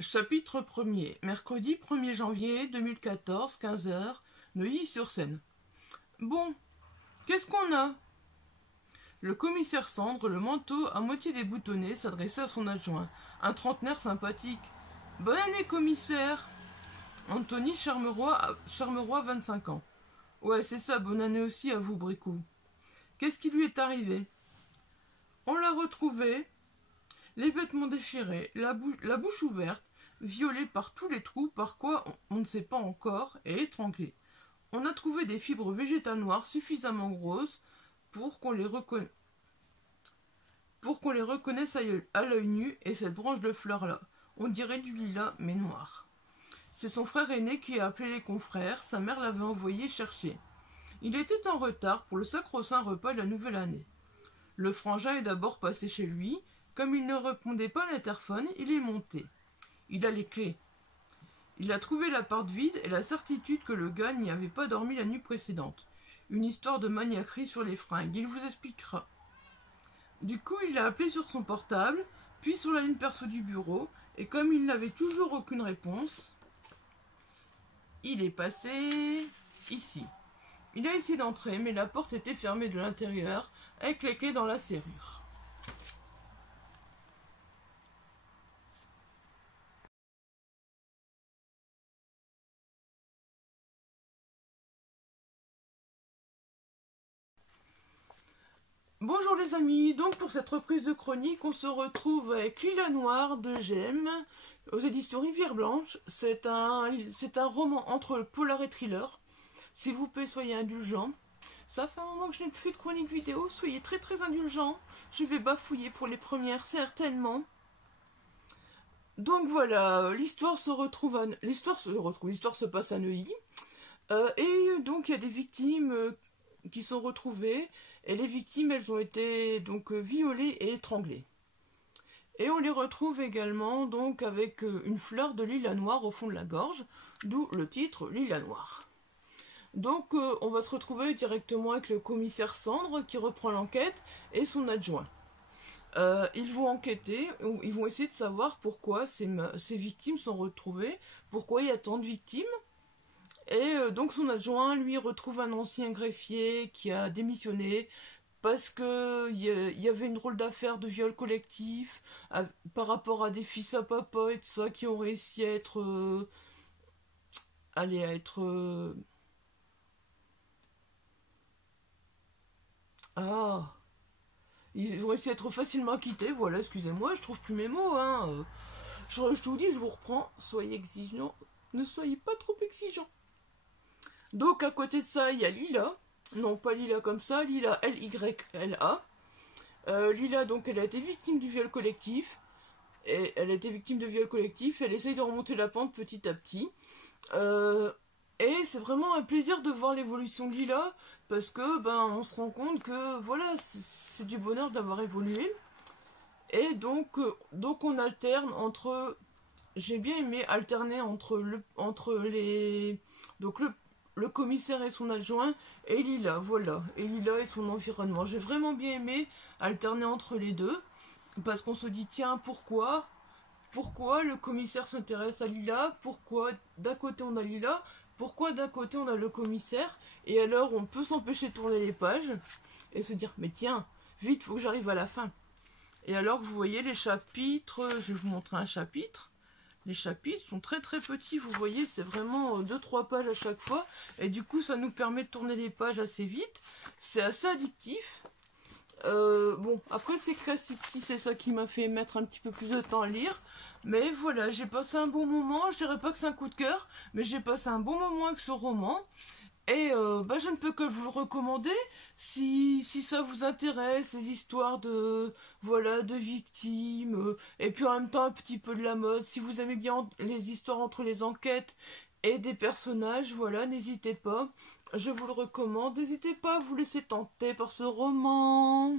Chapitre 1er, mercredi 1er janvier 2014, 15 h, Neuilly-sur-Seine. Bon, qu'est-ce qu'on a? Le commissaire Sandre, le manteau à moitié déboutonné, s'adressait à son adjoint, un trentenaire sympathique. Bonne année, commissaire. Anthony Charmeroy, 25 ans. Ouais, c'est ça, bonne année aussi à vous, Bricou. Qu'est-ce qui lui est arrivé? On l'a retrouvé, les vêtements déchirés, la bouche ouverte, violé par tous les trous, par quoi on ne sait pas encore, et étranglé. On a trouvé des fibres végétales noires suffisamment grosses pour qu'on les reconnaisse à l'œil nu, et cette branche de fleurs-là, on dirait du lilas, mais noir. C'est son frère aîné qui a appelé les confrères, sa mère l'avait envoyé chercher. Il était en retard pour le sacro-saint repas de la nouvelle année. Le frangin est d'abord passé chez lui. Comme il ne répondait pas à l'interphone, il est monté. Il a les clés. Il a trouvé l'appart vide et la certitude que le gars n'y avait pas dormi la nuit précédente. Une histoire de maniaquerie sur les fringues, il vous expliquera. Du coup, il a appelé sur son portable, puis sur la ligne perso du bureau, et comme il n'avait toujours aucune réponse, il est passé ici. Il a essayé d'entrer, mais la porte était fermée de l'intérieur, avec les clés dans la serrure. Bonjour les amis, donc pour cette reprise de chronique, on se retrouve avec Lilas Noir de Gemme, aux éditions Rivière Blanche. C'est un roman entre polar et thriller. S'il vous plaît, soyez indulgents. Ça fait un moment que je n'ai plus fait de chronique vidéo, soyez très très indulgents. Je vais bafouiller pour les premières, certainement. Donc voilà, l'histoire se passe à Neuilly. Et donc il y a des victimes qui sont retrouvées, et les victimes, elles ont été donc violées et étranglées. Et on les retrouve également donc avec une fleur de lilas noir au fond de la gorge, d'où le titre Lilas Noir. Donc on va se retrouver directement avec le commissaire Sandre qui reprend l'enquête et son adjoint. Ils vont enquêter, ils vont essayer de savoir pourquoi ces victimes sont retrouvées, pourquoi il y a tant de victimes. Et donc son adjoint, lui, retrouve un ancien greffier qui a démissionné parce qu'il y avait une drôle d'affaire de viol collectif par rapport à des fils à papa et tout ça qui ont réussi à être... Ils ont réussi à être facilement acquittés, voilà, excusez-moi, je trouve plus mes mots, hein. Je vous dis, je vous reprends, soyez exigeants, ne soyez pas trop exigeants. Donc à côté de ça, il y a Lila. Non, pas Lila comme ça, Lila Lyla. Lila, donc, elle a été victime du viol collectif. Et elle essaye de remonter la pente petit à petit. Et c'est vraiment un plaisir de voir l'évolution de Lila. Parce que, on se rend compte que, voilà, c'est du bonheur d'avoir évolué. Et donc on alterne entre... J'ai bien aimé alterner entre le commissaire et son adjoint, et Lila, voilà, et Lila et son environnement. J'ai vraiment bien aimé alterner entre les deux, parce qu'on se dit, tiens, pourquoi le commissaire s'intéresse à Lila, pourquoi d'un côté on a Lila, pourquoi d'un côté on a le commissaire, et alors on peut s'empêcher de tourner les pages, et se dire, mais tiens, vite, faut que j'arrive à la fin. Et alors vous voyez les chapitres, je vais vous montrer un chapitre. Les chapitres sont très très petits, vous voyez, c'est vraiment 2-3 pages à chaque fois. Et du coup, ça nous permet de tourner les pages assez vite. C'est assez addictif. Bon, après c'est classique, c'est ça qui m'a fait mettre un petit peu plus de temps à lire. Mais voilà, j'ai passé un bon moment. Je dirais pas que c'est un coup de cœur, mais j'ai passé un bon moment avec ce roman. Et je ne peux que vous le recommander si ça vous intéresse, ces histoires de victimes, et puis en même temps un petit peu de la mode. Si vous aimez bien les histoires entre les enquêtes et des personnages, voilà, n'hésitez pas, je vous le recommande. N'hésitez pas à vous laisser tenter par ce roman.